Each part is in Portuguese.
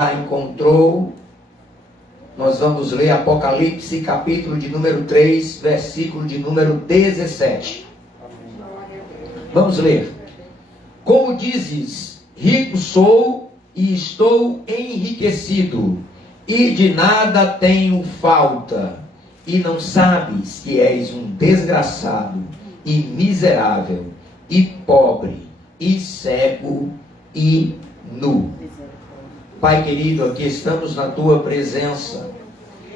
encontrou, nós vamos ler Apocalipse, capítulo de número 3, versículo de número 17. Vamos ler. Como dizes, rico sou e estou enriquecido, e de nada tenho falta, e não sabes que és um desgraçado, e miserável, e pobre, e cego, e nu. Pai querido, aqui estamos na Tua presença.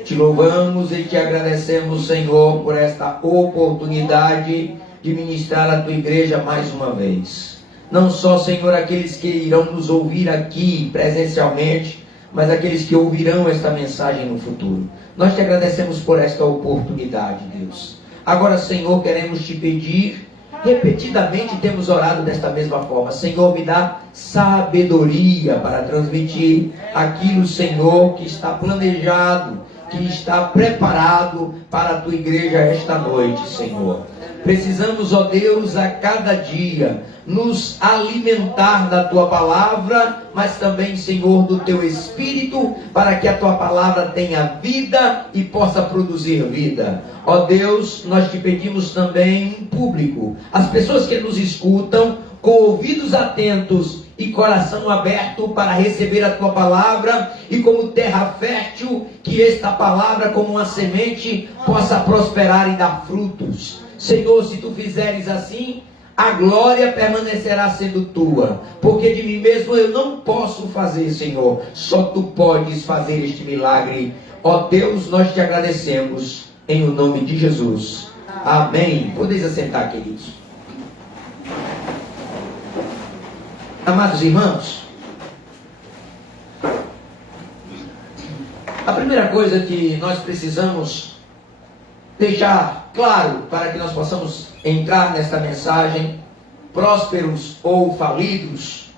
Te louvamos e te agradecemos, Senhor, por esta oportunidade de ministrar a Tua igreja mais uma vez. Não só, Senhor, aqueles que irão nos ouvir aqui presencialmente, mas aqueles que ouvirão esta mensagem no futuro. Nós te agradecemos por esta oportunidade, Deus. Agora, Senhor, queremos te pedir, repetidamente temos orado desta mesma forma: Senhor, me dá sabedoria para transmitir aquilo, Senhor, que está planejado, que está preparado para a Tua igreja esta noite, Senhor. Precisamos, ó Deus, a cada dia nos alimentar da Tua palavra, mas também, Senhor, do Teu Espírito, para que a Tua palavra tenha vida e possa produzir vida. Ó Deus, nós te pedimos também em público, as pessoas que nos escutam, com ouvidos atentos e coração aberto para receber a Tua palavra, e como terra fértil, que esta palavra, como uma semente, possa prosperar e dar frutos. Senhor, se Tu fizeres assim, a glória permanecerá sendo Tua, porque de mim mesmo eu não posso fazer, Senhor, só Tu podes fazer este milagre. Ó Deus, nós te agradecemos, em o nome de Jesus. Amém. Podeis assentar, queridos. Amados irmãos, a primeira coisa que nós precisamos deixar claro, para que nós possamos entrar nesta mensagem, prósperos ou falidos,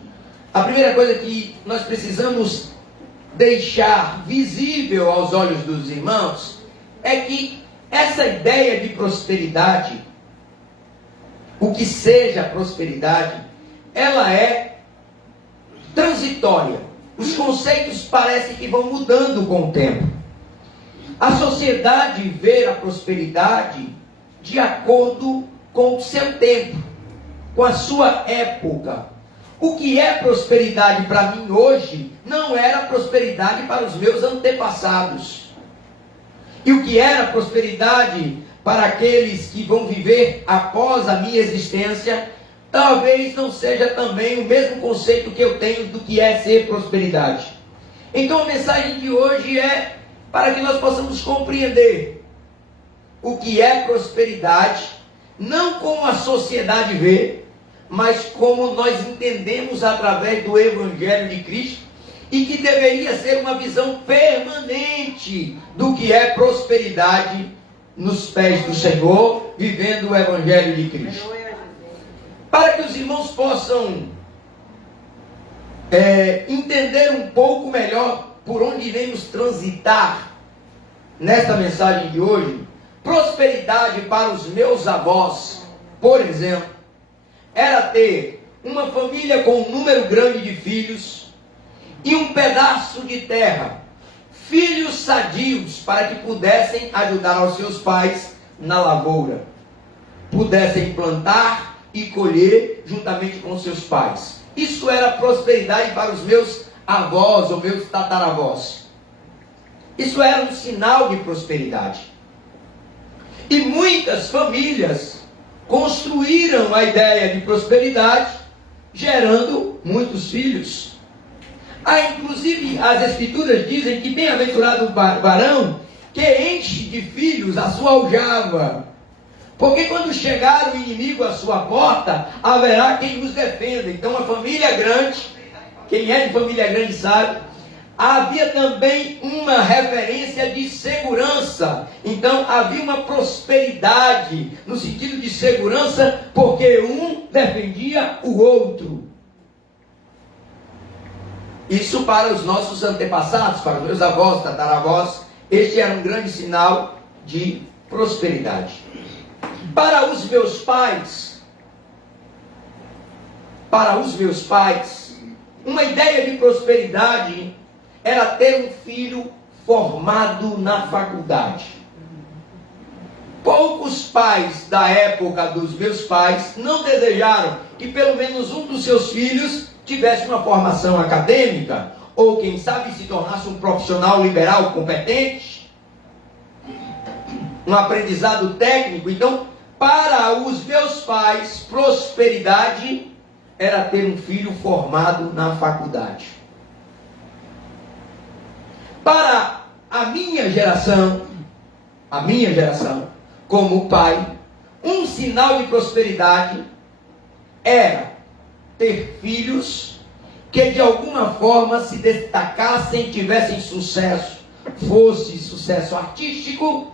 a primeira coisa que nós precisamos deixar visível aos olhos dos irmãos é que essa ideia de prosperidade, o que seja prosperidade, ela é transitória. Os conceitos parecem que vão mudando com o tempo. A sociedade vê a prosperidade de acordo com o seu tempo, com a sua época. O que é prosperidade para mim hoje não era prosperidade para os meus antepassados. E o que era prosperidade para aqueles que vão viver após a minha existência, talvez não seja também o mesmo conceito que eu tenho do que é ser prosperidade. Então a mensagem de hoje é para que nós possamos compreender o que é prosperidade, não como a sociedade vê, mas como nós entendemos através do Evangelho de Cristo, e que deveria ser uma visão permanente do que é prosperidade nos pés do Senhor, vivendo o Evangelho de Cristo. Para que os irmãos possam entender um pouco melhor por onde iremos transitar nesta mensagem de hoje, prosperidade para os meus avós, por exemplo, era ter uma família com um número grande de filhos e um pedaço de terra, filhos sadios, para que pudessem ajudar aos seus pais na lavoura, pudessem plantar e colher juntamente com seus pais. Isso era prosperidade para os meus avós ou meus tataravós. Isso era um sinal de prosperidade. E muitas famílias construíram a ideia de prosperidade, gerando muitos filhos. Inclusive, as Escrituras dizem que bem-aventurado o varão que enche de filhos a sua aljava, porque quando chegar o inimigo à sua porta, haverá quem os defenda. Então, a família grande, quem é de família grande sabe, havia também uma referência de segurança. Então havia uma prosperidade no sentido de segurança, porque um defendia o outro. Isso para os nossos antepassados, para os meus avós, tataravós, este era um grande sinal de prosperidade. Para os meus pais, uma ideia de prosperidade era ter um filho formado na faculdade. Poucos pais da época dos meus pais não desejaram que pelo menos um dos seus filhos tivesse uma formação acadêmica, ou quem sabe se tornasse um profissional liberal competente, um aprendizado técnico. Então, para os meus pais, prosperidade era ter um filho formado na faculdade. Para a minha geração, como pai, um sinal de prosperidade era ter filhos que de alguma forma se destacassem, tivessem sucesso, fosse sucesso artístico,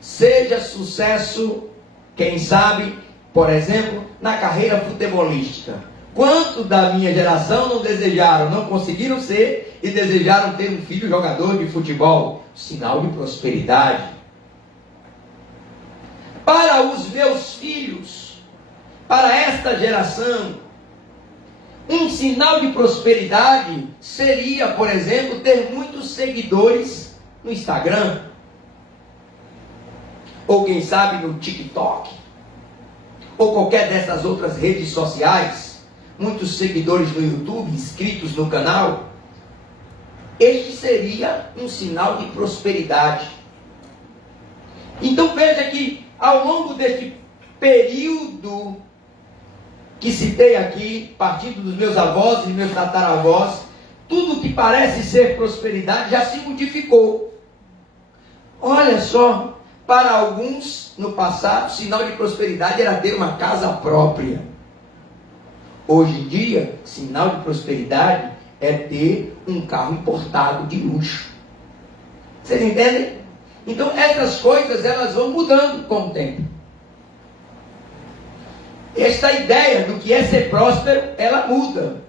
seja sucesso, quem sabe, por exemplo, na carreira futebolística. Quanto da minha geração não desejaram, não conseguiram ser e desejaram ter um filho jogador de futebol? Sinal de prosperidade. Para os meus filhos, para esta geração, um sinal de prosperidade seria, por exemplo, ter muitos seguidores no Instagram, ou quem sabe no TikTok, ou qualquer dessas outras redes sociais, muitos seguidores no YouTube, inscritos no canal. Este seria um sinal de prosperidade. Então veja que ao longo deste período que citei aqui, partindo dos meus avós e meus tataravós, tudo que parece ser prosperidade já se modificou. Olha só, para alguns no passado, sinal de prosperidade era ter uma casa própria. Hoje em dia, sinal de prosperidade é ter um carro importado de luxo. Vocês entendem? Então essas coisas elas vão mudando com o tempo. Esta ideia do que é ser próspero, ela muda.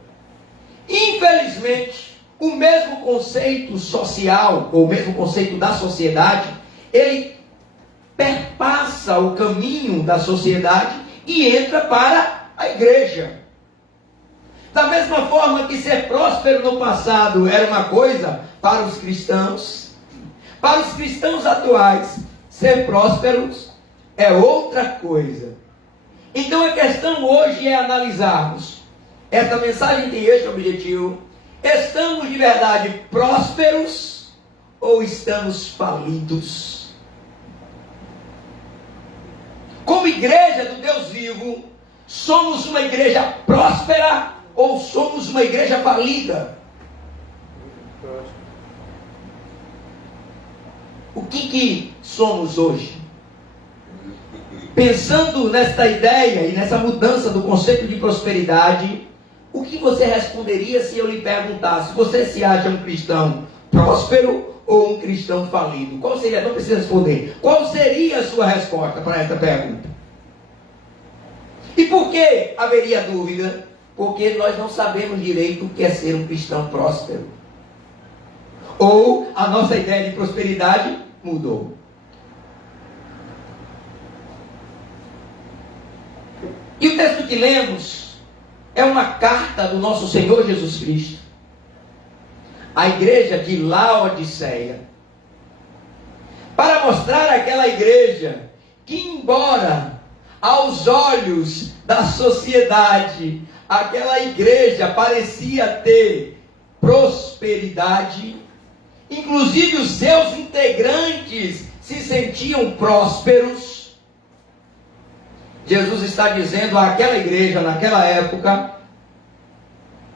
Infelizmente, o mesmo conceito social, ou o mesmo conceito da sociedade, ele perpassa o caminho da sociedade e entra para a igreja. Da mesma forma que ser próspero no passado era uma coisa para os cristãos atuais, ser prósperos é outra coisa. Então a questão hoje é analisarmos. Esta mensagem tem este objetivo: estamos de verdade prósperos ou estamos falidos? Como igreja do Deus vivo, somos uma igreja próspera ou somos uma igreja falida? O que somos hoje? Pensando nesta ideia e nessa mudança do conceito de prosperidade, o que você responderia se eu lhe perguntasse: você se acha um cristão próspero ou um cristão falido? Qual seria? Não precisa responder. Qual seria a sua resposta para esta pergunta? E por que haveria dúvida? Porque nós não sabemos direito o que é ser um cristão próspero. Ou a nossa ideia de prosperidade mudou. E o texto que lemos é uma carta do nosso Senhor Jesus Cristo à igreja de Laodiceia, para mostrar àquela igreja que, embora aos olhos da sociedade aquela igreja parecia ter prosperidade, inclusive os seus integrantes se sentiam prósperos, Jesus está dizendo àquela igreja naquela época: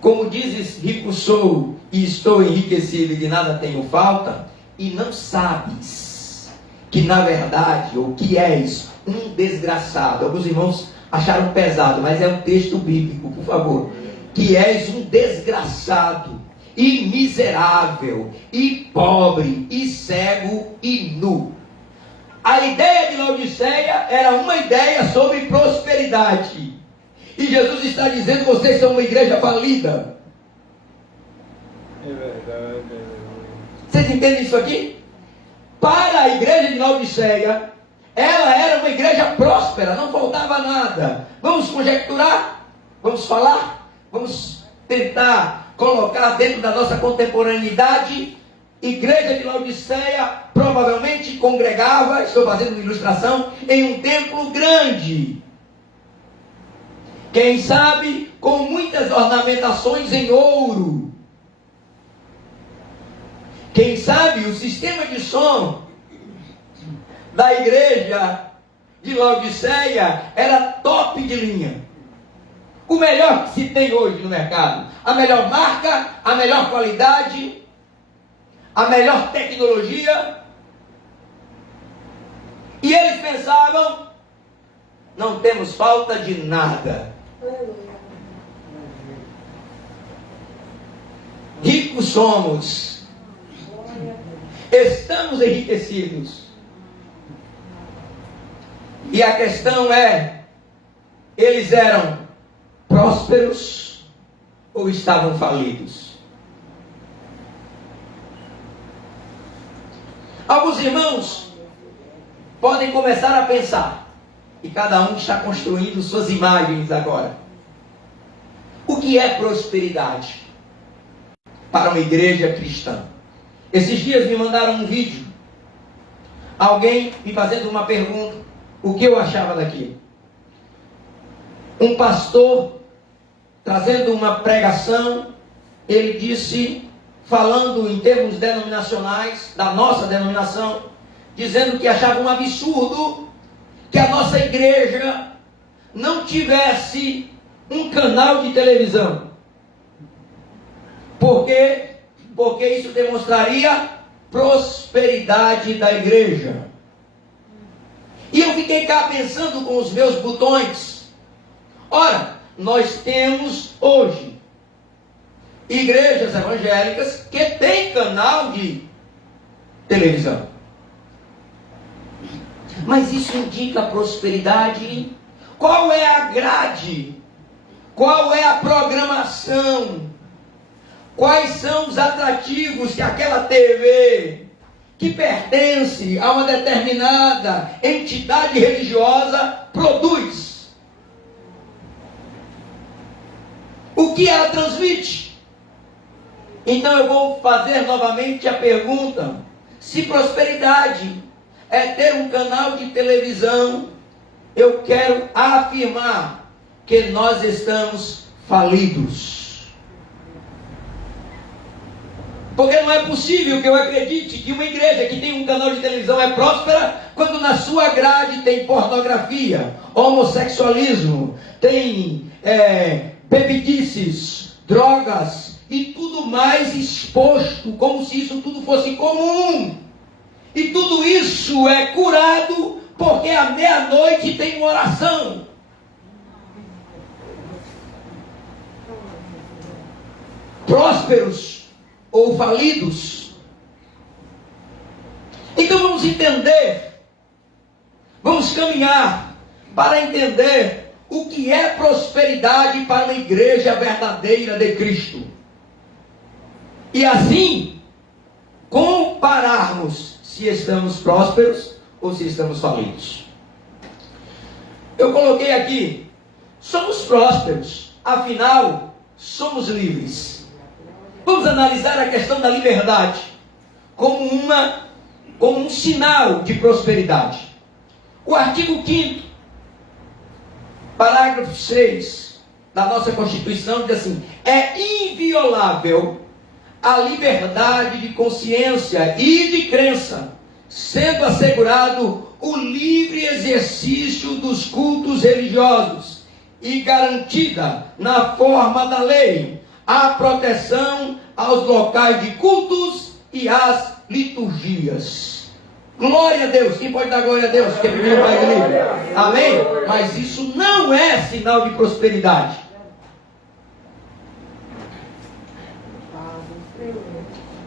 como dizes, rico sou e estou enriquecido e de nada tenho falta, e não sabes que na verdade, ou que és um desgraçado. Alguns irmãos acharam pesado, mas é um texto bíblico, por favor. Que és um desgraçado, e miserável, e pobre, e cego, e nu. A ideia de Laodiceia era uma ideia sobre prosperidade. E Jesus está dizendo: vocês são uma igreja falida. É verdade. Vocês entendem isso aqui? Para a igreja de Laodiceia, ela era uma igreja próspera, não faltava nada. Vamos conjecturar? Vamos falar? Vamos tentar colocar dentro da nossa contemporaneidade, igreja de Laodiceia provavelmente congregava, estou fazendo uma ilustração, em um templo grande. Quem sabe com muitas ornamentações em ouro. Quem sabe o sistema de som da igreja de Laodiceia era top de linha. O melhor que se tem hoje no mercado. A melhor marca, a melhor qualidade, a melhor tecnologia. E eles pensavam, não temos falta de nada. Ricos somos. Estamos enriquecidos. E a questão é, eles eram prósperos ou estavam falidos? Alguns irmãos podem começar a pensar, e cada um está construindo suas imagens agora. O que é prosperidade para uma igreja cristã? Esses dias me mandaram um vídeo, alguém me fazendo uma pergunta, o que eu achava daquilo. Um pastor trazendo uma pregação, ele disse, falando em termos denominacionais, da nossa denominação, dizendo que achava um absurdo que a nossa igreja não tivesse um canal de televisão. Por quê? Porque isso demonstraria prosperidade da igreja. E eu fiquei cá pensando com os meus botões. Ora, nós temos hoje igrejas evangélicas que têm canal de televisão. Mas isso indica prosperidade? Qual é a grade? Qual é a programação? Quais são os atrativos que aquela TV, que pertence a uma determinada entidade religiosa, produz? O que ela transmite? Então eu vou fazer novamente a pergunta: se prosperidade é ter um canal de televisão, eu quero afirmar que nós estamos falidos. Porque não é possível que eu acredite que uma igreja que tem um canal de televisão é próspera quando na sua grade tem pornografia, homossexualismo, tem bebidices, drogas e tudo mais exposto, como se isso tudo fosse comum. E tudo isso é curado porque à meia-noite tem uma oração. Prósperos ou falidos? Então vamos entender, vamos caminhar para entender o que é prosperidade para uma igreja verdadeira de Cristo. E assim, compararmos se estamos prósperos ou se estamos falidos. Eu coloquei aqui, somos prósperos, afinal, somos livres. Vamos analisar a questão da liberdade como um sinal de prosperidade. O artigo 5º, parágrafo 6 da nossa Constituição diz assim: é inviolável a liberdade de consciência e de crença, sendo assegurado o livre exercício dos cultos religiosos e garantida na forma da lei a proteção aos locais de cultos e às liturgias. Glória a Deus. Quem pode dar glória a Deus? Que é primeiro Pai livre. Amém? Mas isso não é sinal de prosperidade.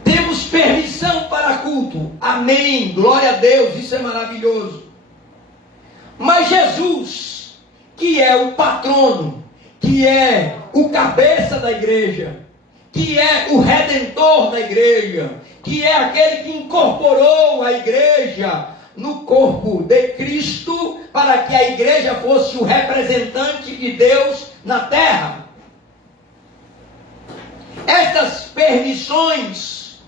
Temos permissão para culto. Amém. Glória a Deus. Isso é maravilhoso. Mas Jesus, que é o patrono, que é o cabeça da igreja, que é o redentor da igreja, que é aquele que incorporou a igreja no corpo de Cristo, para que a igreja fosse o representante de Deus na terra. Estas permissões,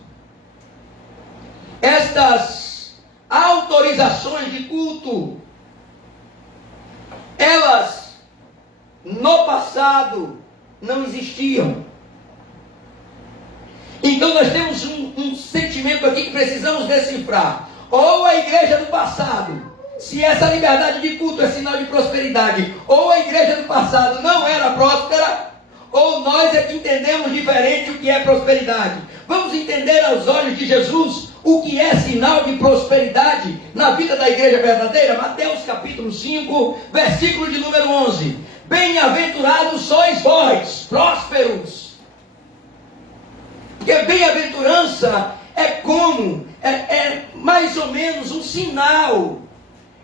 estas autorizações de culto, elas no passado não existiam. Então nós temos um sentimento aqui que precisamos decifrar. Ou a igreja do passado, se essa liberdade de culto é sinal de prosperidade, ou a igreja do passado não era próspera, ou nós é que entendemos diferente o que é prosperidade. Vamos entender aos olhos de Jesus o que é sinal de prosperidade na vida da igreja verdadeira. Mateus capítulo 5, versículo de número 11. Bem-aventurados sois vós, prósperos. Porque bem-aventurança é mais ou menos um sinal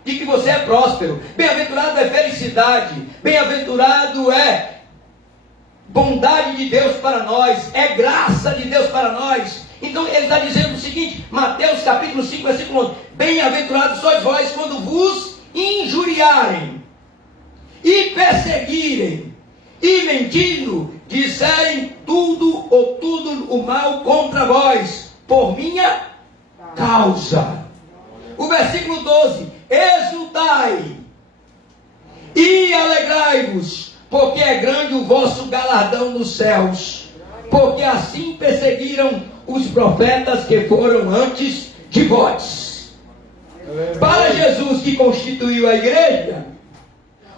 de que você é próspero. Bem-aventurado é felicidade. Bem-aventurado é bondade de Deus para nós, é graça de Deus para nós. Então ele está dizendo o seguinte, Mateus capítulo 5, versículo 11: bem-aventurados sois vós quando vos injuriarem e perseguirem e mentindo disserem tudo o mal contra vós por minha causa. O versículo 12: exultai e alegrai-vos, porque é grande o vosso galardão nos céus, porque assim perseguiram os profetas que foram antes de vós. Para Jesus, que constituiu a igreja,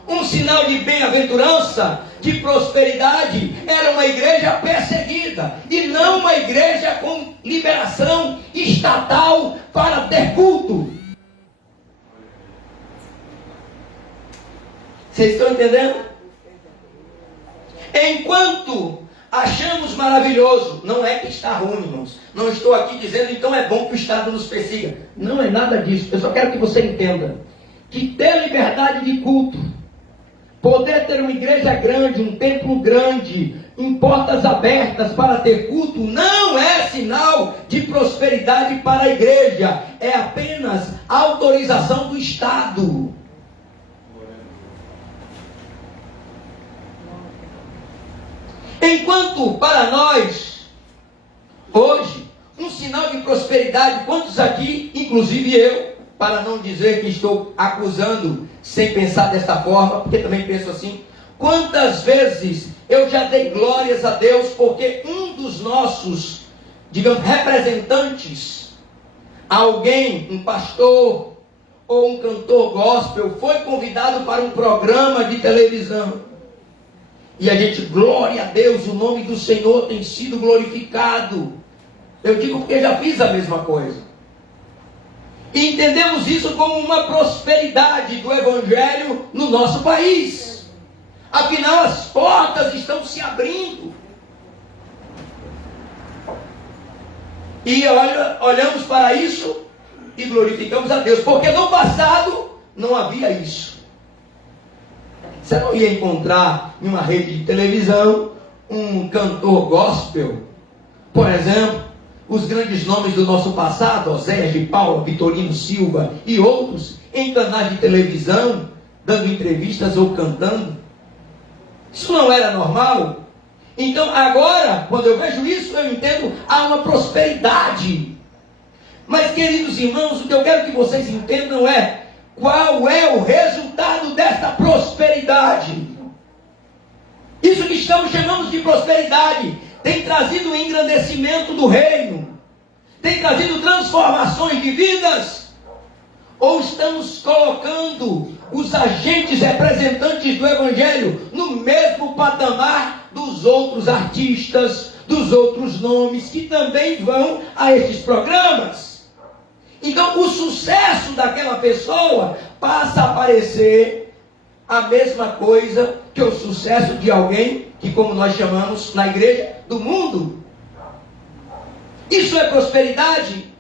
um sinal de bem-aventurança, de prosperidade, era uma igreja perseguida, e não uma igreja com liberação estatal para ter culto. Vocês estão entendendo? Enquanto achamos maravilhoso, não é que está ruim, irmãos. Não estou aqui dizendo, então é bom que o Estado nos persiga. Não é nada disso. Eu só quero que você entenda que ter liberdade de culto, poder ter uma igreja grande, um templo grande, em portas abertas para ter culto, não é sinal de prosperidade para a igreja. É apenas autorização do Estado. Enquanto para nós, hoje, um sinal de prosperidade, quantos aqui, inclusive eu, para não dizer que estou acusando sem pensar desta forma, porque também penso assim, quantas vezes eu já dei glórias a Deus porque um dos nossos, digamos, representantes, alguém, um pastor ou um cantor gospel, foi convidado para um programa de televisão. E a gente, glória a Deus, o nome do Senhor tem sido glorificado. Eu digo porque já fiz a mesma coisa. E entendemos isso como uma prosperidade do Evangelho no nosso país. Afinal, as portas estão se abrindo. E olhamos para isso e glorificamos a Deus. Porque no passado não havia isso. Você não ia encontrar em uma rede de televisão um cantor gospel, por exemplo, os grandes nomes do nosso passado, Oséias de Paula, Vitorino Silva e outros, em canais de televisão, dando entrevistas ou cantando. Isso não era normal. Então agora, quando eu vejo isso, eu entendo, há uma prosperidade. Mas, queridos irmãos, o que eu quero que vocês entendam é qual é o resultado desta prosperidade. Isso que chamamos de prosperidade tem trazido o engrandecimento do reino, tem trazido transformações de vidas, ou estamos colocando os agentes representantes do Evangelho no mesmo patamar dos outros artistas, dos outros nomes que também vão a estes programas? Então o sucesso daquela pessoa passa a parecer a mesma coisa que o sucesso de alguém que, como nós chamamos na igreja, do mundo. Isso é prosperidade?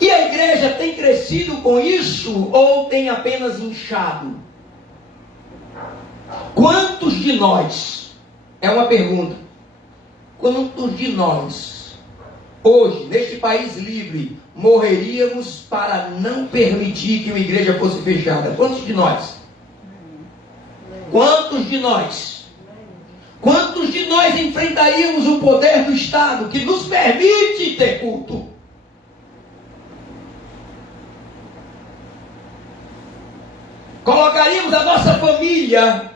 E a igreja tem crescido com isso ou tem apenas inchado? Quantos de nós, é uma pergunta, quantos de nós hoje, neste país livre, morreríamos para não permitir que uma igreja fosse fechada? Quantos de nós? Quantos de nós? Quantos de nós enfrentaríamos o poder do Estado que nos permite ter culto? Colocaríamos a nossa família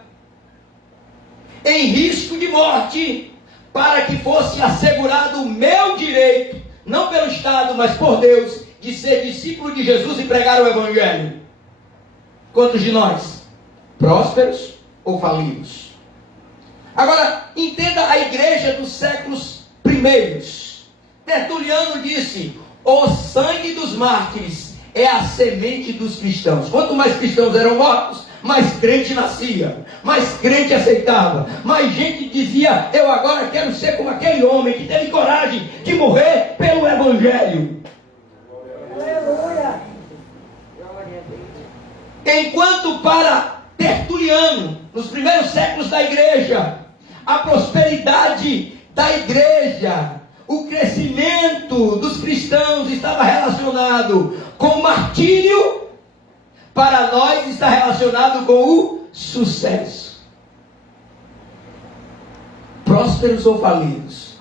em risco de morte para que fosse assegurado o meu direito, não pelo Estado, mas por Deus, de ser discípulo de Jesus e pregar o Evangelho? Quantos de nós? Prósperos ou falidos? Agora, entenda a igreja dos séculos primeiros. Tertuliano disse: o sangue dos mártires é a semente dos cristãos. Quanto mais cristãos eram mortos, mais crente nascia, mais crente aceitava, mais gente dizia: eu agora quero ser como aquele homem que teve coragem de morrer pelo Evangelho. Aleluia! Enquanto para Tertuliano, nos primeiros séculos da igreja, a prosperidade da igreja, o crescimento dos cristãos estava relacionado com o martírio, para nós está relacionado com o sucesso. Prósperos ou falidos?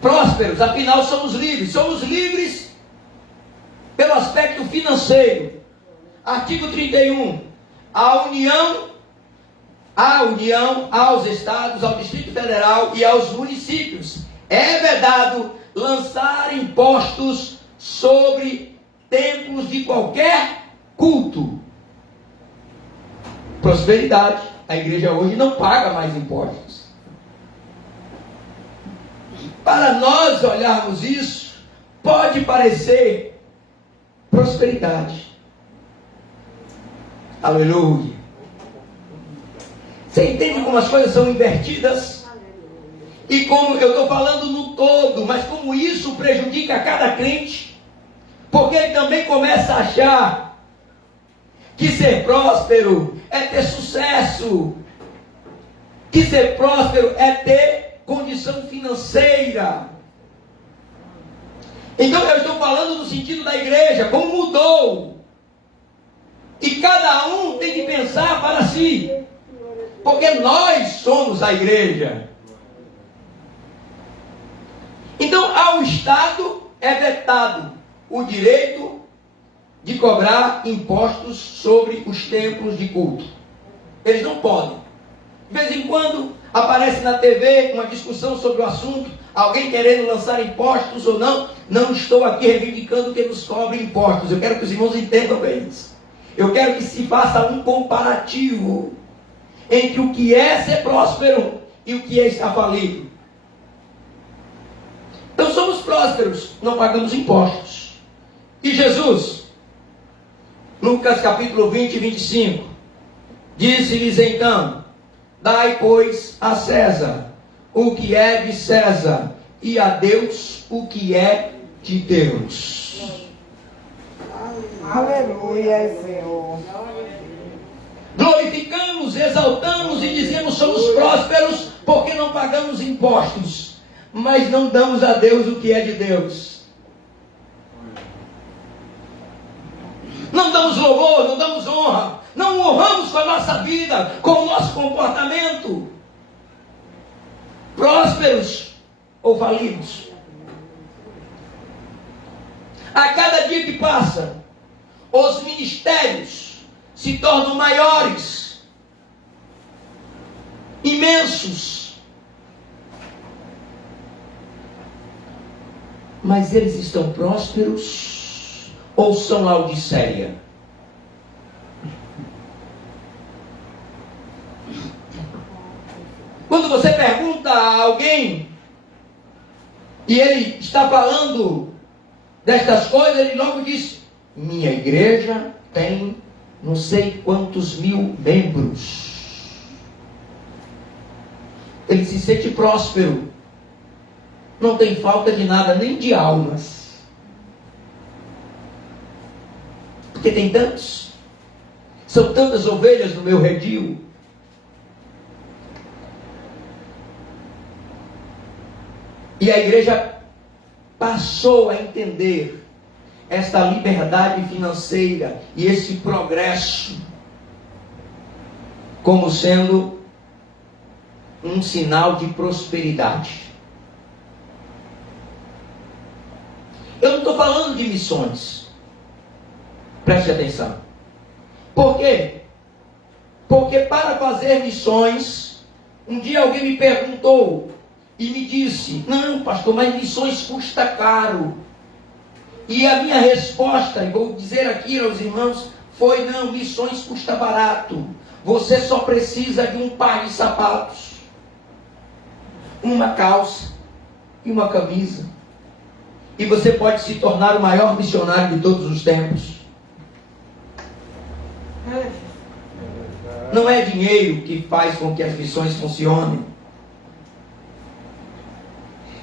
Prósperos, afinal somos livres. Somos livres pelo aspecto financeiro. Artigo 31. A União, aos estados, ao Distrito Federal e aos municípios é vedado lançar impostos sobre templos de qualquer culto. Prosperidade. A igreja hoje não paga mais impostos. Para nós olharmos isso, pode parecer prosperidade. Aleluia. Você entende como as coisas são invertidas? E como eu estou falando no todo, mas como isso prejudica cada crente? Porque ele também começa a achar que ser próspero é ter sucesso, que ser próspero é ter condição financeira. Então eu estou falando no sentido da igreja, como mudou. E cada um tem que pensar para si, porque nós somos a igreja. Então ao Estado é vetado o direito de cobrar impostos sobre os templos de culto. Eles não podem. De vez em quando aparece na TV uma discussão sobre o assunto, alguém querendo lançar impostos ou não. Não estou aqui reivindicando que nos cobre impostos. Eu quero que os irmãos entendam bem isso. Eu quero que se faça um comparativo entre o que é ser próspero e o que é estar falido. Então somos prósperos, não pagamos impostos. E Jesus, Lucas capítulo 20 e 25, disse-lhes então: dai, pois, a César o que é de César, e a Deus o que é de Deus. Aleluia, Senhor. Glorificamos, exaltamos e dizemos: somos prósperos porque não pagamos impostos, mas não damos a Deus o que é de Deus. Não damos louvor, não damos honra, não honramos com a nossa vida, com o nosso comportamento. Prósperos ou falidos? A cada dia que passa, os ministérios se tornam maiores, imensos, mas eles estão prósperos ou são Laodiceia? Quando você pergunta a alguém e ele está falando destas coisas, ele logo diz: minha igreja tem não sei quantos mil membros. Ele se sente próspero, não tem falta de nada, nem de almas, porque tem tantos, são tantas ovelhas no meu redil. E a igreja passou a entender esta liberdade financeira e esse progresso como sendo um sinal de prosperidade. Eu não estou falando de missões. Preste atenção. Por quê? Porque para fazer missões, um dia alguém me perguntou e me disse: não, pastor, mas missões custa caro. E a minha resposta, e vou dizer aqui aos irmãos, foi: não, missões custa barato. Você só precisa de um par de sapatos, uma calça e uma camisa. E você pode se tornar o maior missionário de todos os tempos. Não é dinheiro que faz com que as missões funcionem.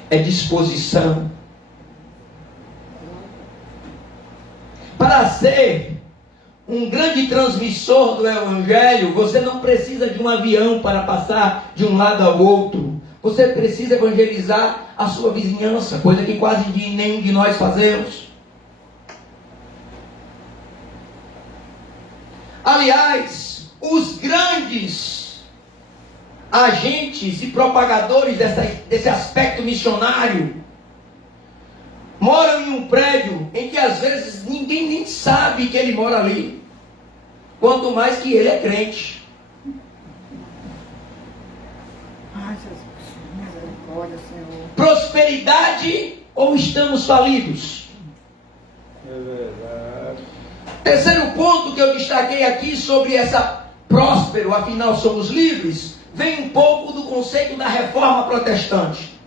É disposição. Para ser um grande transmissor do Evangelho, você não precisa de um avião para passar de um lado ao outro. Você precisa evangelizar a sua vizinhança, coisa que quase nenhum de nós fazemos. Aliás, os grandes agentes e propagadores desse aspecto missionário moram em um prédio em que às vezes ninguém nem sabe que ele mora ali, quanto mais que ele é crente. Ai, Jesus, misericórdia, Senhor. Prosperidade ou estamos falidos? É verdade. Terceiro ponto que eu destaquei aqui sobre essa próspero, afinal somos livres, vem um pouco do conceito da reforma protestante.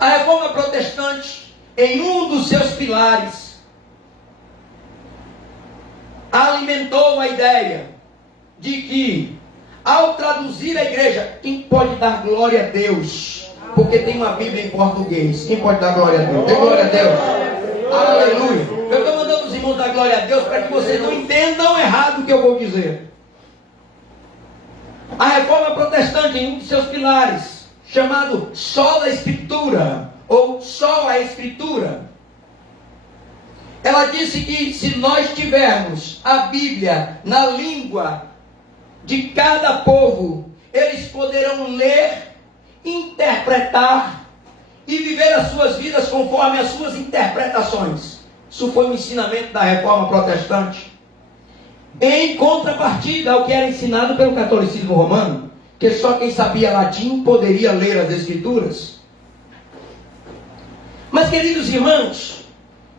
A reforma protestante, em um dos seus pilares, alimentou a ideia de que, ao traduzir a igreja, quem pode dar glória a Deus? Porque tem uma Bíblia em português. Quem pode dar glória a Deus? Dê glória a Deus. Aleluia. Eu estou mandando os irmãos dar glória a Deus para que vocês não entendam errado o que eu vou dizer. A reforma protestante, em um de seus pilares, chamado sola escritura, ou só a escritura, ela disse que se nós tivermos a Bíblia na língua de cada povo, eles poderão ler, interpretar e viver as suas vidas conforme as suas interpretações. Isso foi um ensinamento da reforma protestante, em contrapartida ao que era ensinado pelo catolicismo romano, que só quem sabia latim poderia ler as escrituras. Mas, queridos irmãos,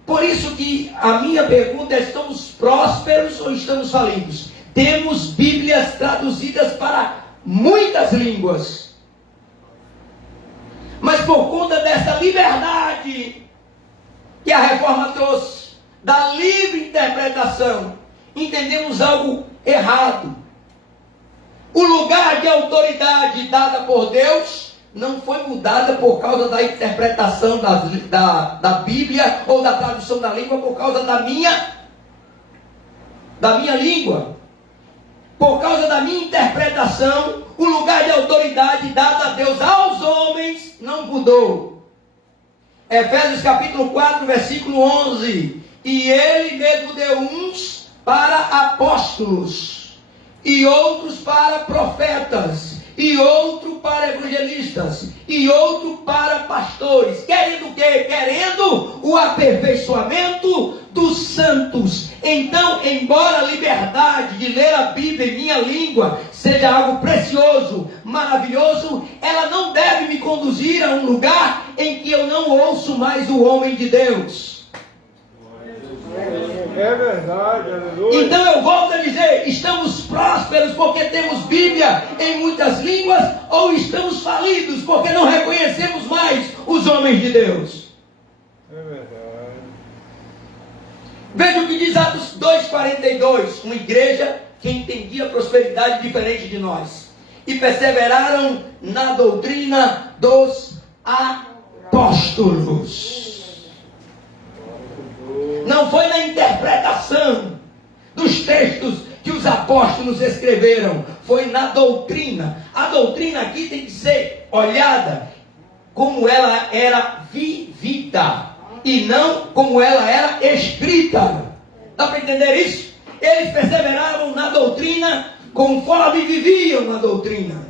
por isso que a minha pergunta é: estamos prósperos ou estamos falidos? Temos Bíblias traduzidas para muitas línguas, mas por conta dessa liberdade que a reforma trouxe, da livre interpretação, entendemos algo errado. O lugar de autoridade dada por Deus não foi mudada por causa da interpretação da Bíblia ou da tradução da língua por causa da minha língua. Por causa da minha interpretação, o lugar de autoridade dado a Deus aos homens não mudou. Efésios capítulo 4, versículo 11. E ele mesmo deu uns para apóstolos, e outros para profetas, e outro para evangelistas, e outro para pastores. Querendo o quê? Querendo o aperfeiçoamento dos santos. Então, embora a liberdade de ler a Bíblia em minha língua seja algo precioso, maravilhoso, ela não deve me conduzir a um lugar em que eu não ouço mais o homem de Deus. É verdade, aleluia. Então eu volto a dizer: estamos prósperos porque temos Bíblia em muitas línguas, ou estamos falidos porque não reconhecemos mais os homens de Deus? É verdade. Veja o que diz Atos 2,42. Uma igreja que entendia prosperidade diferente de nós. E perseveraram na doutrina dos apóstolos. Não foi na interpretação dos textos que os apóstolos escreveram, foi na doutrina. A doutrina aqui tem que ser olhada como ela era vivida. e não como ela era escrita. Dá para entender isso? Eles perseveravam na doutrina conforme viviam na doutrina.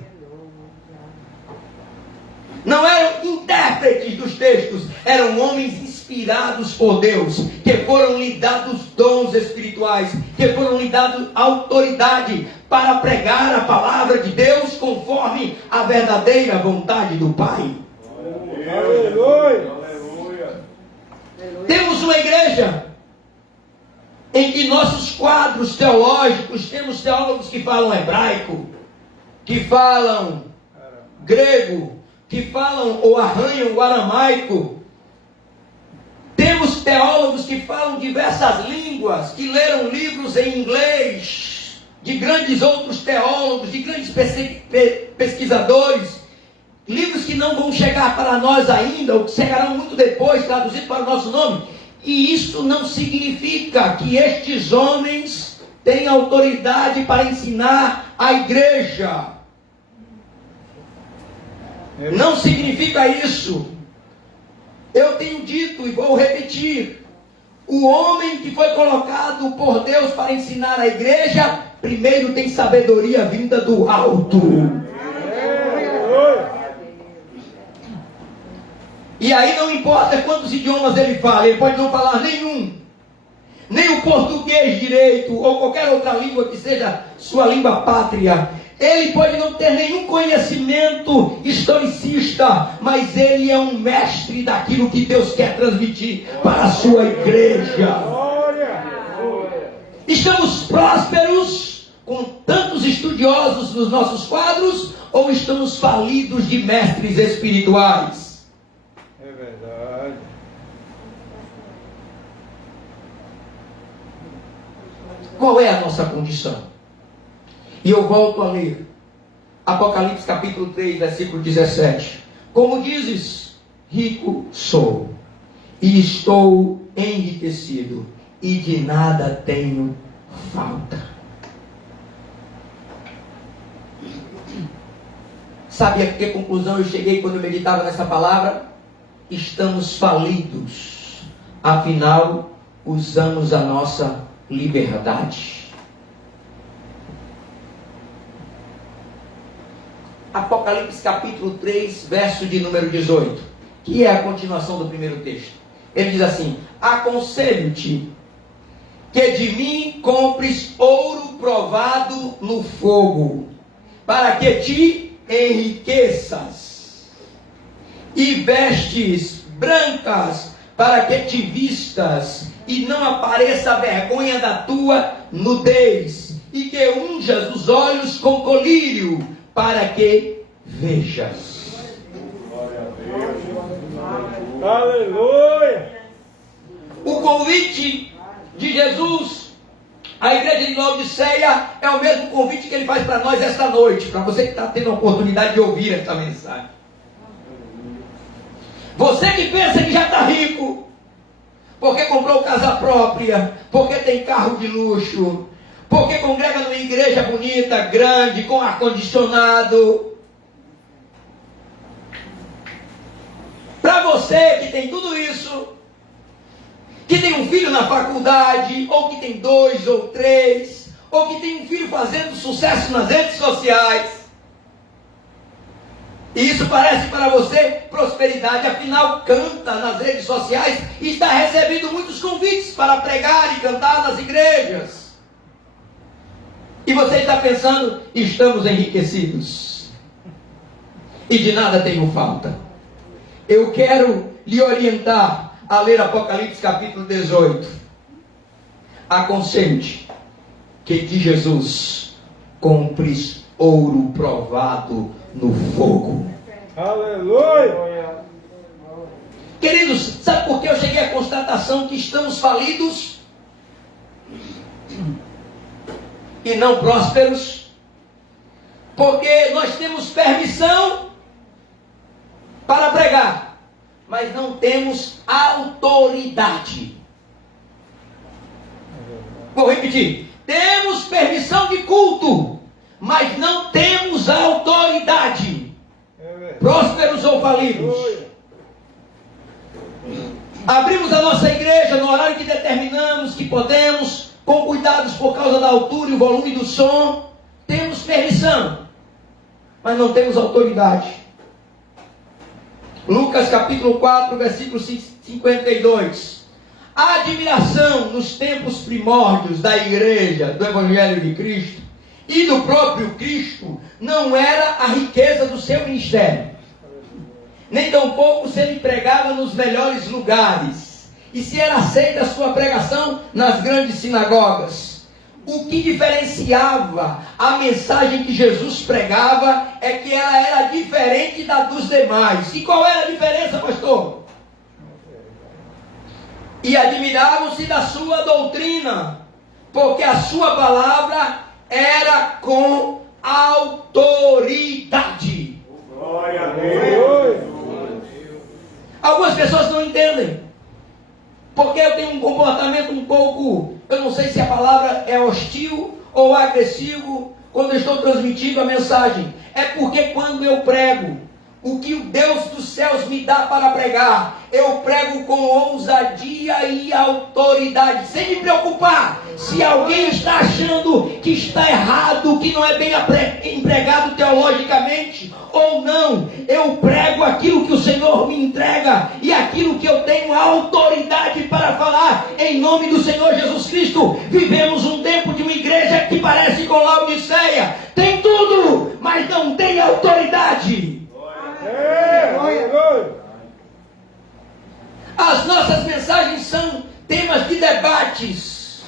Não eram intérpretes dos textos, eram homens inspirados por Deus, que foram lhe dados dons espirituais, que foram lhe dados autoridade para pregar a palavra de Deus conforme a verdadeira vontade do Pai. Aleluia. Temos uma igreja em que nossos quadros teológicos, temos teólogos que falam hebraico, que falam grego, que falam ou arranham o aramaico. Temos teólogos que falam diversas línguas, que leram livros em inglês, de grandes outros teólogos, de grandes pesquisadores, livros que não vão chegar para nós ainda, ou que chegarão muito depois, traduzidos para o nosso nome. E isso não significa que estes homens têm autoridade para ensinar a igreja. Não significa isso. Eu tenho dito e vou repetir: o homem que foi colocado por Deus para ensinar a igreja, primeiro tem sabedoria vinda do alto. E aí não importa quantos idiomas ele fala, ele pode não falar nenhum, nem o português direito, ou qualquer outra língua que seja sua língua pátria. Ele pode não ter nenhum conhecimento historicista, mas ele é um mestre daquilo que Deus quer transmitir para a sua igreja. Estamos prósperos com tantos estudiosos nos nossos quadros, ou estamos falidos de mestres espirituais? É verdade. Qual é a nossa condição? E eu volto a ler Apocalipse capítulo 3, versículo 17. Como dizes, rico sou, e estou enriquecido, e de nada tenho falta. Sabe a que conclusão eu cheguei quando eu meditava nessa palavra? Estamos falidos, afinal usamos a nossa liberdade. Apocalipse capítulo 3, verso de número 18, que é a continuação do primeiro texto. Ele diz assim: aconselho-te que de mim compres ouro provado no fogo, para que te enriqueças, e vestes brancas, para que te vistas, e não apareça a vergonha da tua nudez, e que unjas os olhos com colírio, para que vejas. Aleluia. O convite de Jesus à igreja de Laodiceia é o mesmo convite que ele faz para nós esta noite, para você que está tendo a oportunidade de ouvir esta mensagem. Você que pensa que já está rico, porque comprou casa própria, porque tem carro de luxo, porque congrega numa igreja bonita, grande, com ar-condicionado. Para você que tem tudo isso, que tem um filho na faculdade, ou que tem 2 ou 3, ou que tem um filho fazendo sucesso nas redes sociais, e isso parece para você prosperidade, afinal canta nas redes sociais e está recebendo muitos convites para pregar e cantar nas igrejas. E você está pensando, estamos enriquecidos, e de nada tenho falta. Eu quero lhe orientar a ler Apocalipse capítulo 18. Aconselho-te que de Jesus compres ouro provado no fogo. Aleluia. Queridos, sabe por que eu cheguei à constatação que estamos falidos e não prósperos? Porque nós temos permissão para pregar, mas não temos autoridade. Vou repetir: temos permissão de culto, mas não temos autoridade. Prósperos ou falidos? Abrimos a nossa igreja no horário que determinamos, que podemos, com cuidados por causa da altura e o volume do som. Temos permissão, mas não temos autoridade. Lucas capítulo 4, versículo 52. A admiração nos tempos primórdios da igreja, do Evangelho de Cristo e do próprio Cristo, não era a riqueza do seu ministério, nem tampouco se ele pregava nos melhores lugares, e se era aceita a sua pregação nas grandes sinagogas. O que diferenciava a mensagem que Jesus pregava é que ela era diferente da dos demais. E qual era a diferença, pastor? E admiravam-se da sua doutrina, porque a sua palavra era com autoridade. Glória a Deus. Algumas pessoas não entendem, porque eu tenho um comportamento um pouco, eu não sei se a palavra é hostil ou agressivo quando eu estou transmitindo a mensagem. É porque quando eu prego o que o Deus dos céus me dá para pregar, eu prego com ousadia e autoridade, sem me preocupar se alguém está achando que está errado, que não é bem empregado teologicamente ou não. Eu prego aquilo que o Senhor me entrega e aquilo que eu tenho autoridade para falar, em nome do Senhor Jesus Cristo. Vivemos um tempo de uma igreja que parece com Laodiceia, tem tudo, mas não tem autoridade. As nossas mensagens são temas de debates.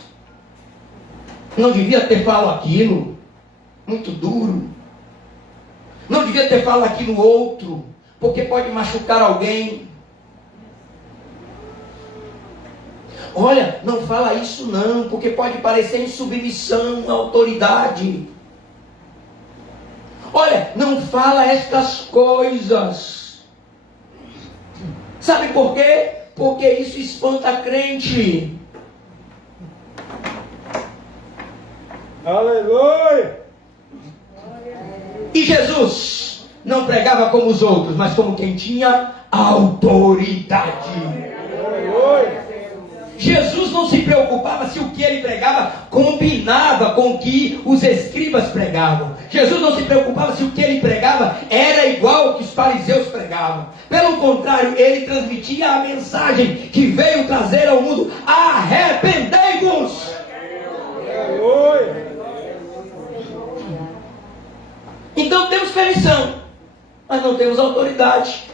Não devia ter falado aquilo, muito duro. Não devia ter falado aquilo outro, porque pode machucar alguém. Olha, não fala isso não, porque pode parecer insubmissão à autoridade. Olha, não fala estas coisas. Sabe por quê? Porque isso espanta a crente. Aleluia. E Jesus não pregava como os outros, mas como quem tinha autoridade. Aleluia. Jesus não se preocupava se o que ele pregava combinava com o que os escribas pregavam. Jesus não se preocupava se o que ele pregava era igual ao que os fariseus pregavam. Pelo contrário, ele transmitia a mensagem que veio trazer ao mundo: arrependei-vos. Aleluia. Então temos permissão, mas não temos autoridade.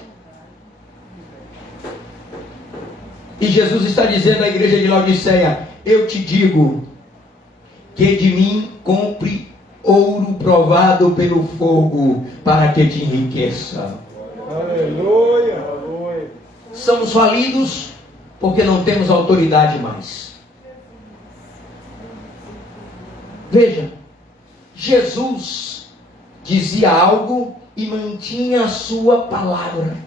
E Jesus está dizendo à igreja de Laodiceia: eu te digo que de mim compre ouro provado pelo fogo, para que te enriqueça. Aleluia. Aleluia. Somos falidos porque não temos autoridade mais. Veja, Jesus dizia algo e mantinha a sua palavra,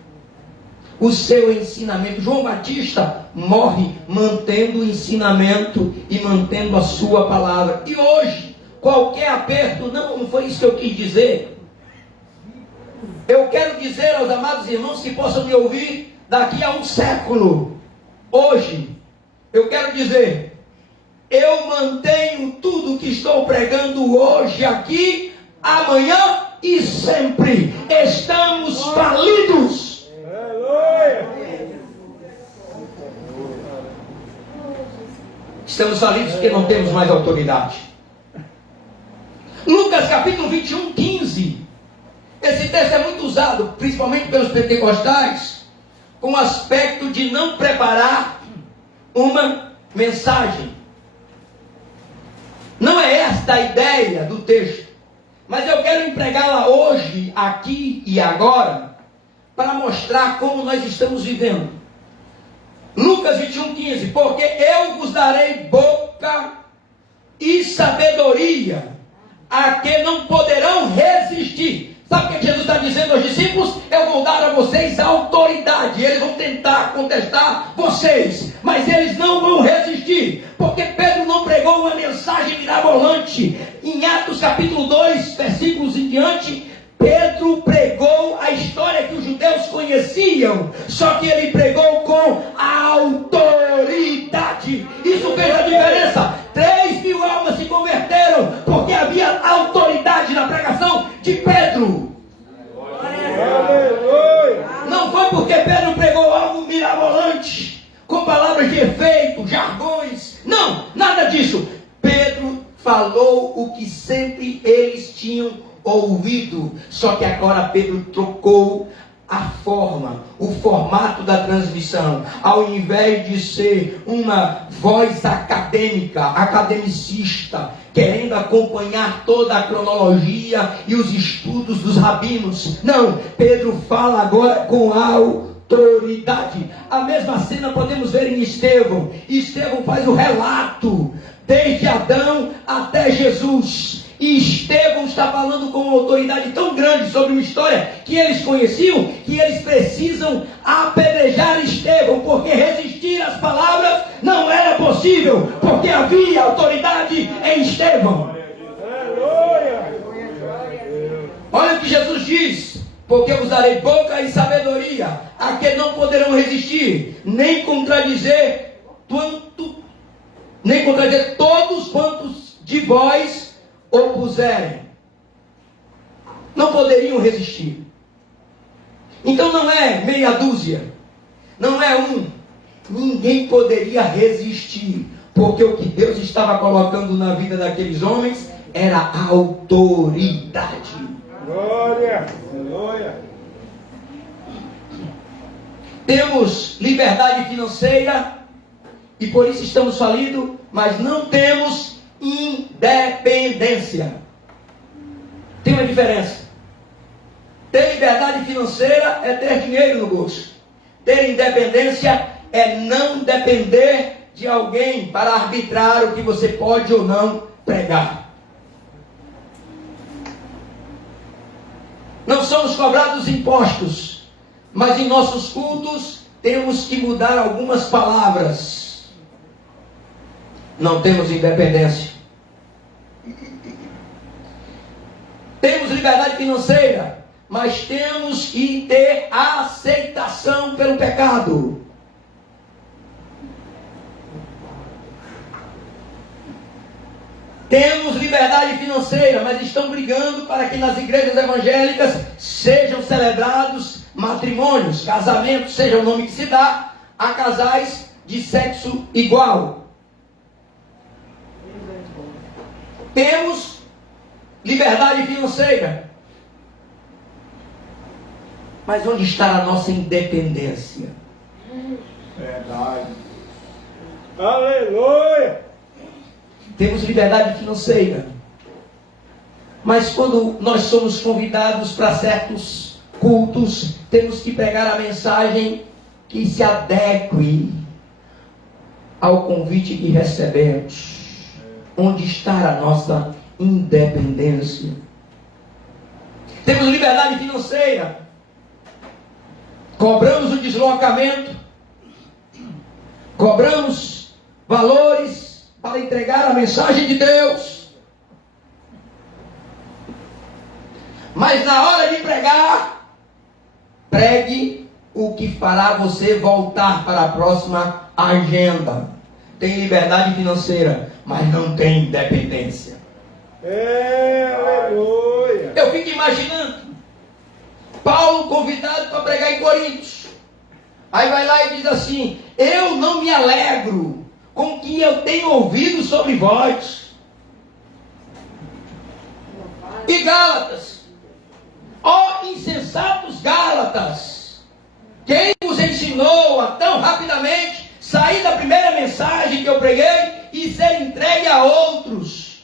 o seu ensinamento. João Batista morre mantendo o ensinamento e mantendo a sua palavra. E hoje, qualquer aperto, não foi isso que eu quis dizer. Eu quero dizer aos amados irmãos que possam me ouvir daqui a um século. Hoje, eu quero dizer: eu mantenho tudo que estou pregando hoje aqui, amanhã e sempre. Estamos falidos. Aleluia. Estamos falidos porque não temos mais autoridade. Lucas capítulo 21, 15. Esse texto é muito usado, principalmente pelos pentecostais, com o aspecto de não preparar uma mensagem. Não é esta a ideia do texto, mas eu quero empregá-la hoje, aqui e agora, para mostrar como nós estamos vivendo. Lucas 21, 15. Porque eu vos darei boca e sabedoria, a que não poderão resistir. Sabe o que Jesus está dizendo aos discípulos? Eu vou dar a vocês autoridade. Eles vão tentar contestar vocês, mas eles não vão resistir, porque Pedro não pregou uma mensagem mirabolante. Em Atos capítulo 2, versículos em diante, Pedro pregou a história que os judeus conheciam conheciam, só que ele pregou com autoridade. Isso fez a diferença. 3.000 almas se converteram porque havia autoridade na pregação de Pedro. Aleluia. Não foi porque Pedro pregou algo mirabolante, com palavras de efeito, jargões. Não, nada disso. Pedro falou o que sempre eles tinham ouvido. Só que agora Pedro trocou a forma, o formato da transmissão. Ao invés de ser uma voz acadêmica, academicista, querendo acompanhar toda a cronologia e os estudos dos rabinos. Não, Pedro fala agora com autoridade. A mesma cena podemos ver em Estevão. Estevão faz o relato desde Adão até Jesus. E Estevão está falando com uma autoridade tão grande sobre uma história que eles conheciam, que eles precisam apedrejar Estevão, porque resistir às palavras não era possível, porque havia autoridade em Estevão. Olha o que Jesus diz: porque vos darei boca e sabedoria, a que não poderão resistir, nem contradizer todos quantos de vós opuserem. Não poderiam resistir. Então não é meia dúzia, não é um. Ninguém poderia resistir, porque o que Deus estava colocando na vida daqueles homens era autoridade. Glória, glória. Temos liberdade financeira e por isso estamos falidos, mas não temos independência. Tem uma diferença. Ter liberdade financeira é ter dinheiro no bolso. Ter independência é não depender de alguém para arbitrar o que você pode ou não pregar. Não somos cobrados impostos, mas em nossos cultos temos que mudar algumas palavras. Não temos independência. Temos liberdade financeira, mas temos que ter aceitação pelo pecado. Temos liberdade financeira, mas estão brigando para que nas igrejas evangélicas sejam celebrados matrimônios, casamentos, seja o nome que se dá, a casais de sexo igual. Temos liberdade financeira, mas onde está a nossa independência? Verdade. Aleluia. Temos liberdade financeira, mas quando nós somos convidados para certos cultos, temos que pregar a mensagem que se adeque ao convite que recebemos. Onde está a nossa independência? Temos liberdade financeira, cobramos o deslocamento, cobramos valores para entregar a mensagem de Deus, mas na hora de pregar, pregue o que fará você voltar para a próxima agenda. Tem liberdade financeira, mas não tem independência. Aleluia. Eu fico imaginando Paulo convidado para pregar em Coríntios. Aí vai lá e diz assim: eu não me alegro com o que eu tenho ouvido sobre vós. E Gálatas, ó insensatos Gálatas, quem vos ensinou a tão rapidamente sair da primeira mensagem que eu preguei e ser entregue a outros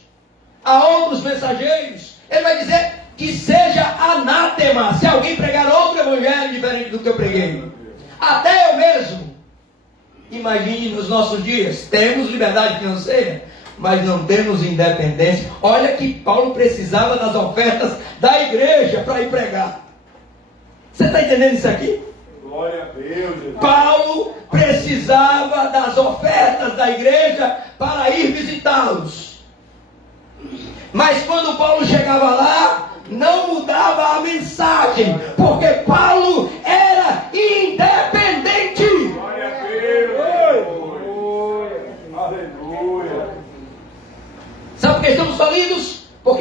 mensageiros? Ele vai dizer que seja anátema se alguém pregar outro evangelho diferente do que eu preguei. Até eu mesmo. Imagine nos nossos dias, temos liberdade financeira, mas não temos independência. Olha que Paulo precisava das ofertas da igreja para ir pregar. Você está entendendo isso aqui? Glória a Deus. Paulo precisava das ofertas da igreja para ir visitá-los. Mas quando Paulo chegava lá, não mudava a mensagem, porque Paulo era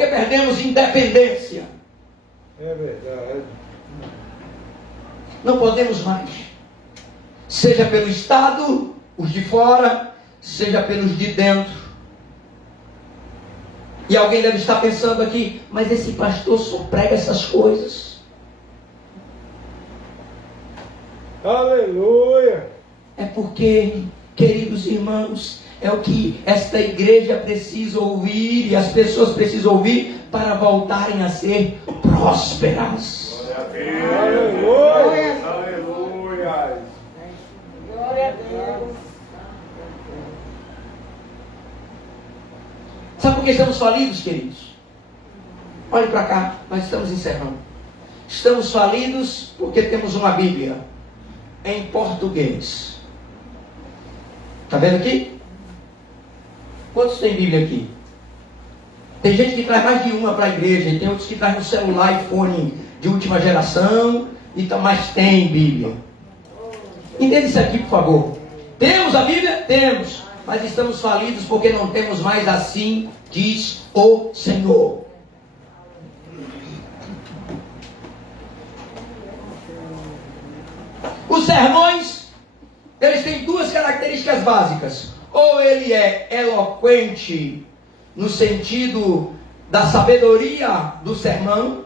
Porque perdemos independência. É verdade. Não podemos mais. Seja pelo Estado, os de fora, seja pelos de dentro. E alguém deve estar pensando aqui, mas esse pastor só prega essas coisas. Aleluia. É porque, queridos irmãos, é o que esta igreja precisa ouvir e as pessoas precisam ouvir para voltarem a ser prósperas. Aleluia. Aleluia. Glória a Deus. Sabe por que estamos falidos, queridos? Olhe para cá, nós estamos encerrando. Estamos falidos porque temos uma Bíblia em português. Está vendo aqui? Quantos tem Bíblia aqui? Tem gente que traz mais de uma para a igreja, e tem outros que traz no celular, iPhone de última geração, mas tem Bíblia. Entenda isso aqui, por favor. Temos a Bíblia? Temos. Mas estamos falidos porque não temos mais assim, diz o Senhor. Os sermões, eles têm duas características básicas. Ou ele é eloquente no sentido da sabedoria do sermão,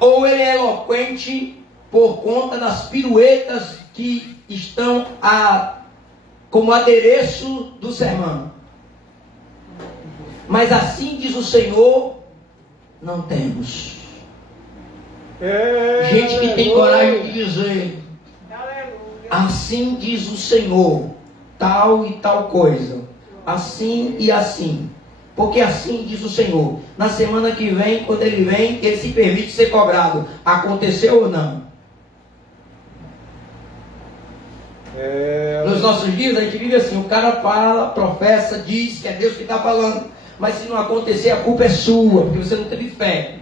ou ele é eloquente por conta das piruetas que estão como adereço do sermão. Mas assim diz o Senhor, não temos. Gente que tem coragem de dizer, assim diz o Senhor, tal e tal coisa, assim e assim, porque assim diz o Senhor. Na semana que vem, quando ele vem, ele se permite ser cobrado. Aconteceu ou não? Nos nossos dias a gente vive assim, o cara fala, professa, diz que é Deus que está falando, mas se não acontecer a culpa é sua, porque você não teve fé.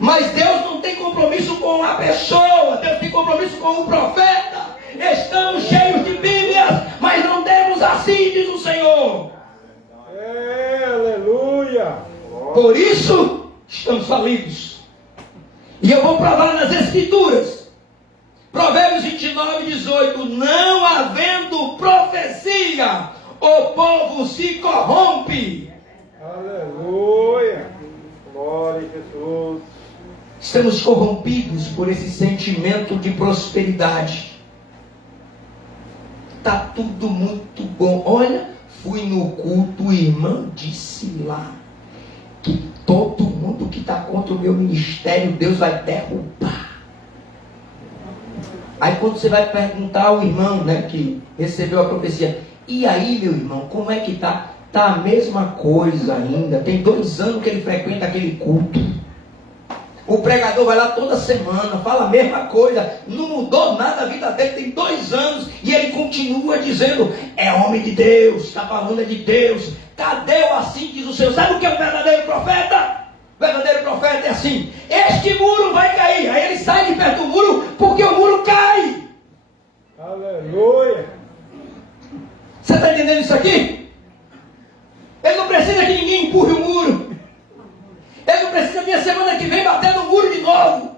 Mas Deus não tem compromisso com a pessoa, Deus tem compromisso com o profeta. Estamos cheios de Bíblias, mas não temos assim, diz o Senhor. Aleluia. Por isso, estamos falidos. E eu vou provar nas Escrituras. Provérbios 29, 18. Não havendo profecia, o povo se corrompe. Aleluia. Glória a Jesus. Estamos corrompidos por esse sentimento de prosperidade. Está tudo muito bom. Olha, fui no culto, o irmão disse lá que todo mundo que está contra o meu ministério, Deus vai derrubar. Aí quando você vai perguntar ao irmão, né, que recebeu a profecia, e aí, meu irmão, como é que está? Está a mesma coisa ainda. Tem 2 anos que ele frequenta aquele culto. O pregador vai lá toda semana, fala a mesma coisa. Não mudou nada a vida dele, tem 2 anos. E ele continua dizendo, é homem de Deus, está falando é de Deus. Cadê o assim diz o Senhor? Sabe o que é o verdadeiro profeta? O verdadeiro profeta é assim, este muro vai cair. Aí ele sai de perto do muro, porque o muro cai. Aleluia. Você está entendendo isso aqui? Ele não precisa que ninguém empurre o muro. Ele não precisa vir a semana que vem bater no muro de novo.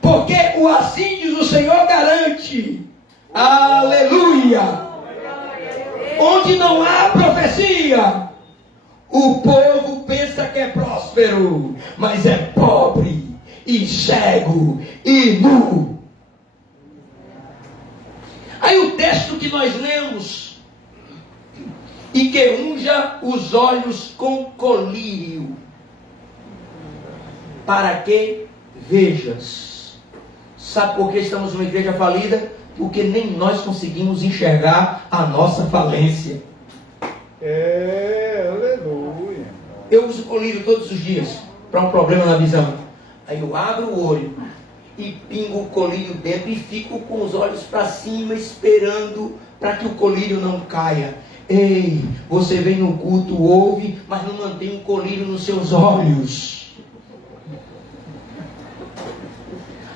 Porque o assim diz o Senhor garante. Aleluia. Onde não há profecia, o povo pensa que é próspero, mas é pobre, e cego, e nu. Aí o texto que nós lemos, e que unja os olhos com colírio, para que vejas. Sabe por que estamos numa igreja falida? Porque nem nós conseguimos enxergar a nossa falência. Aleluia. Eu uso colírio todos os dias para um problema na visão. Aí eu abro o olho e pingo o colírio dentro e fico com os olhos para cima esperando para que o colírio não caia. Ei, você vem no culto, ouve, mas não mantém um colírio nos seus olhos.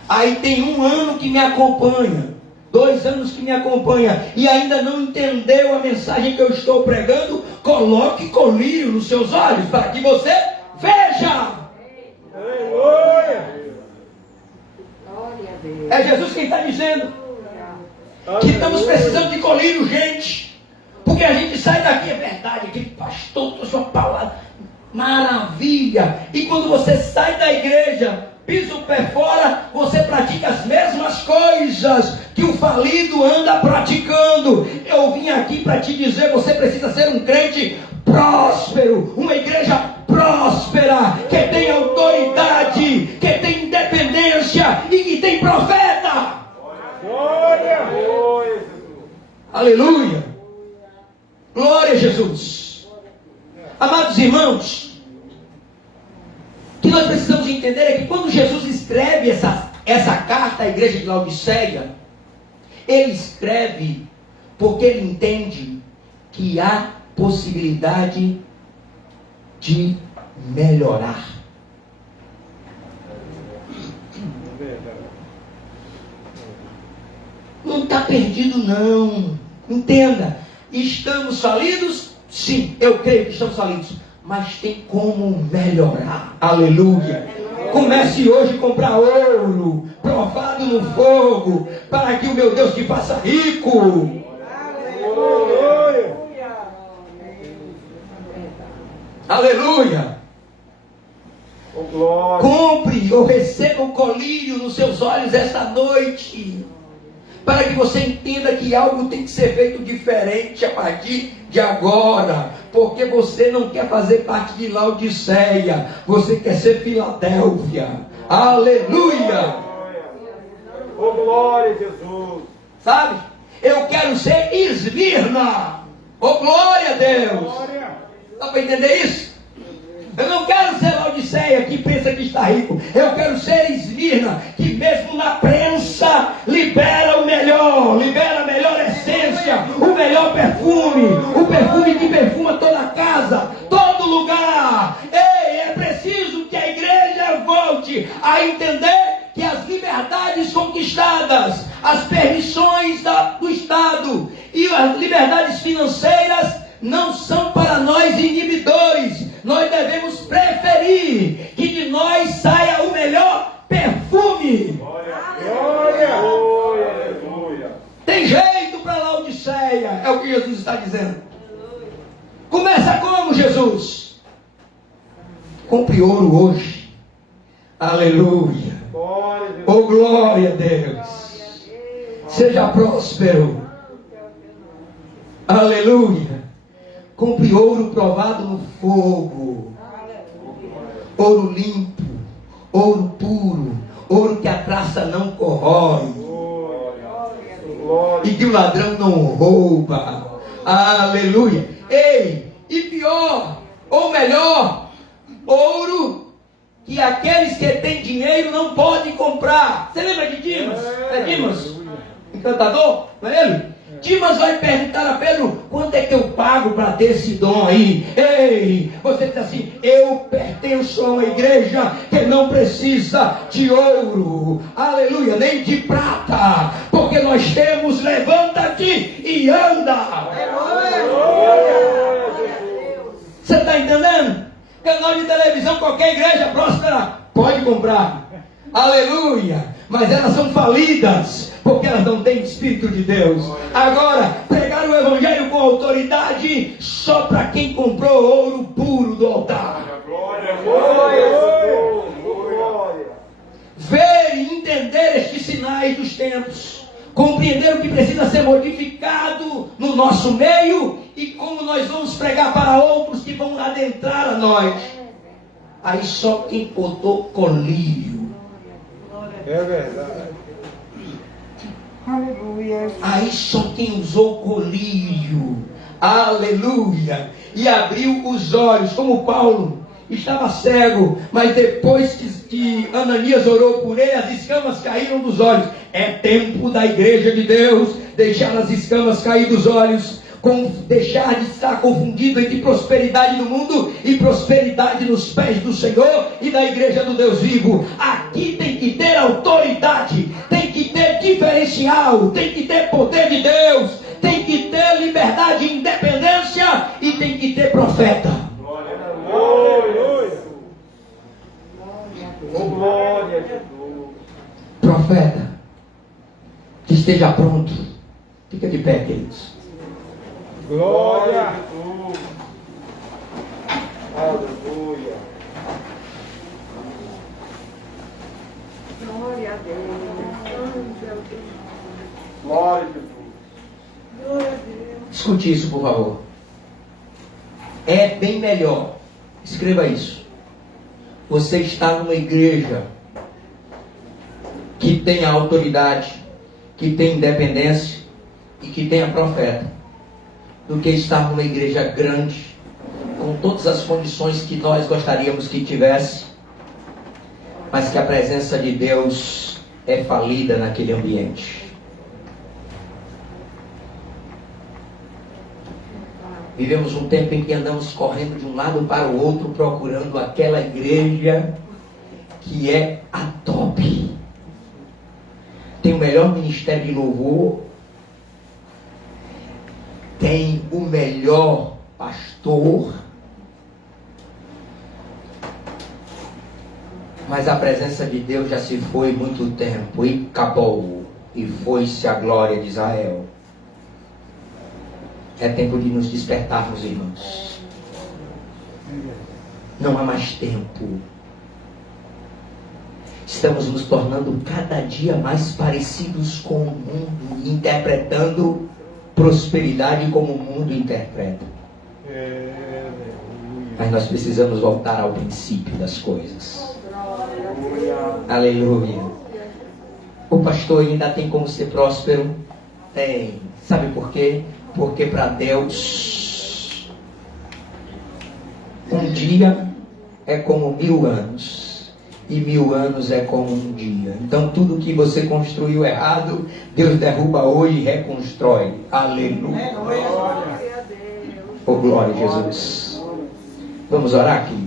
Aí tem 1 ano que me acompanha, 2 anos que me acompanha, e ainda não entendeu a mensagem que eu estou pregando. coloque colírio nos seus olhos para que você veja. Aleluia. Glória a Deus. É Jesus quem está dizendo que estamos precisando de colírio, gente. Porque a gente sai daqui, é verdade, aquele pastor trouxe uma palavra, maravilha. E quando você sai da igreja, pisa o pé fora, você pratica as mesmas coisas que o falido anda praticando. Eu vim aqui para te dizer, você precisa ser um crente próspero, uma igreja próspera, que tem autoridade, que tem independência e que tem profeta. Glória. Aleluia. Glória a Jesus. Amados irmãos, o que nós precisamos entender é que quando Jesus escreve essa carta à igreja de Laodiceia, ele escreve porque ele entende que há possibilidade de melhorar. Não está perdido não. Entenda, estamos falidos? Sim, eu creio que estamos falidos. Mas tem como melhorar. Aleluia. Comece hoje a comprar ouro, provado no fogo, para que o meu Deus te faça rico. Aleluia. Compre ou receba o colírio nos seus olhos esta noite, para que você entenda que algo tem que ser feito diferente a partir de agora, porque você não quer fazer parte de Laodiceia, você quer ser Filadélfia. Aleluia. Oh, glória a Jesus. Sabe? Eu quero ser Esmirna. Oh, glória a Deus. Glória. Dá para entender isso? Eu não quero ser Laodiceia que pensa que está rico. Eu quero ser Esmirna, que mesmo na prensa libera o melhor, libera a melhor essência, o melhor perfume, o perfume que perfuma toda a casa, todo lugar. Ei, é preciso que a igreja volte a entender que as liberdades conquistadas, as permissões do Estado e as liberdades financeiras não são para nós inibidores. Nós devemos preferir que de nós saia o melhor perfume. Glória. Aleluia. Tem jeito para Laodiceia, é o que Jesus está dizendo. Começa como, Jesus? Compre ouro hoje. Aleluia. Oh, glória a Deus. Seja próspero. Aleluia. Compre ouro provado no fogo. Ouro limpo. Ouro puro. Ouro que a traça não corrói. E que o ladrão não rouba. Aleluia. Ei, e pior, ou melhor, ouro que aqueles que têm dinheiro não podem comprar. Você lembra de Dimas? É Dimas? Encantador? Não é ele? Dimas vai perguntar a Pedro: quanto é que eu pago para ter esse dom aí? Ei, você diz assim: eu pertenço a uma igreja que não precisa de ouro, aleluia, nem de prata, porque nós temos levanta-te e anda. Você está entendendo? Canal de televisão, qualquer igreja próspera pode comprar, aleluia, mas elas são falidas, porque elas não têm Espírito de Deus. Agora, pregar o Evangelho com autoridade só para quem comprou ouro puro do altar. Ver e entender estes sinais dos tempos, compreender o que precisa ser modificado no nosso meio e como nós vamos pregar para outros que vão adentrar a nós. Aí só quem botou colírio. É verdade. Aleluia. Aí só quem usou colírio, aleluia, e abriu os olhos, como Paulo estava cego, mas depois que Ananias orou por ele, as escamas caíram dos olhos. É tempo da igreja de Deus deixar as escamas cair dos olhos, deixar de estar confundido entre prosperidade no mundo e prosperidade nos pés do Senhor e da igreja do Deus vivo. Aqui tem que ter autoridade, tem que ter diferencial, tem que ter poder de Deus, tem que ter liberdade e independência, e Aí tem que ter profeta. Aleluia. Oh, glória a Jesus. Profeta. Que esteja pronto. Fica de pé, queridos. Glória a Jesus. Aleluia. Glória a Deus. Glória a Jesus. Glória a Deus. Escute isso, por favor. É bem melhor. Escreva isso. Você está numa igreja que tem autoridade, que tem independência e que tenha profeta, do que estar numa igreja grande, com todas as condições que nós gostaríamos que tivesse, mas que a presença de Deus é falida naquele ambiente. Vivemos um tempo em que andamos correndo de um lado para o outro, procurando aquela igreja que é a top. Tem o melhor ministério de louvor, tem o melhor pastor, mas a presença de Deus já se foi muito tempo e acabou, e foi-se a glória de Israel. É tempo de nos despertarmos, irmãos. Não há mais tempo. Estamos nos tornando cada dia mais parecidos com o mundo, interpretando prosperidade como o mundo interpreta. Mas nós precisamos voltar ao princípio das coisas. Aleluia. O pastor ainda tem como ser próspero? Tem. Sabe por quê? Porque para Deus um dia é como 1000 anos, e 1000 anos é como um dia. Então tudo que você construiu errado, Deus derruba hoje e reconstrói. Aleluia. Glória a Deus. Oh, glória a Jesus. Vamos orar aqui.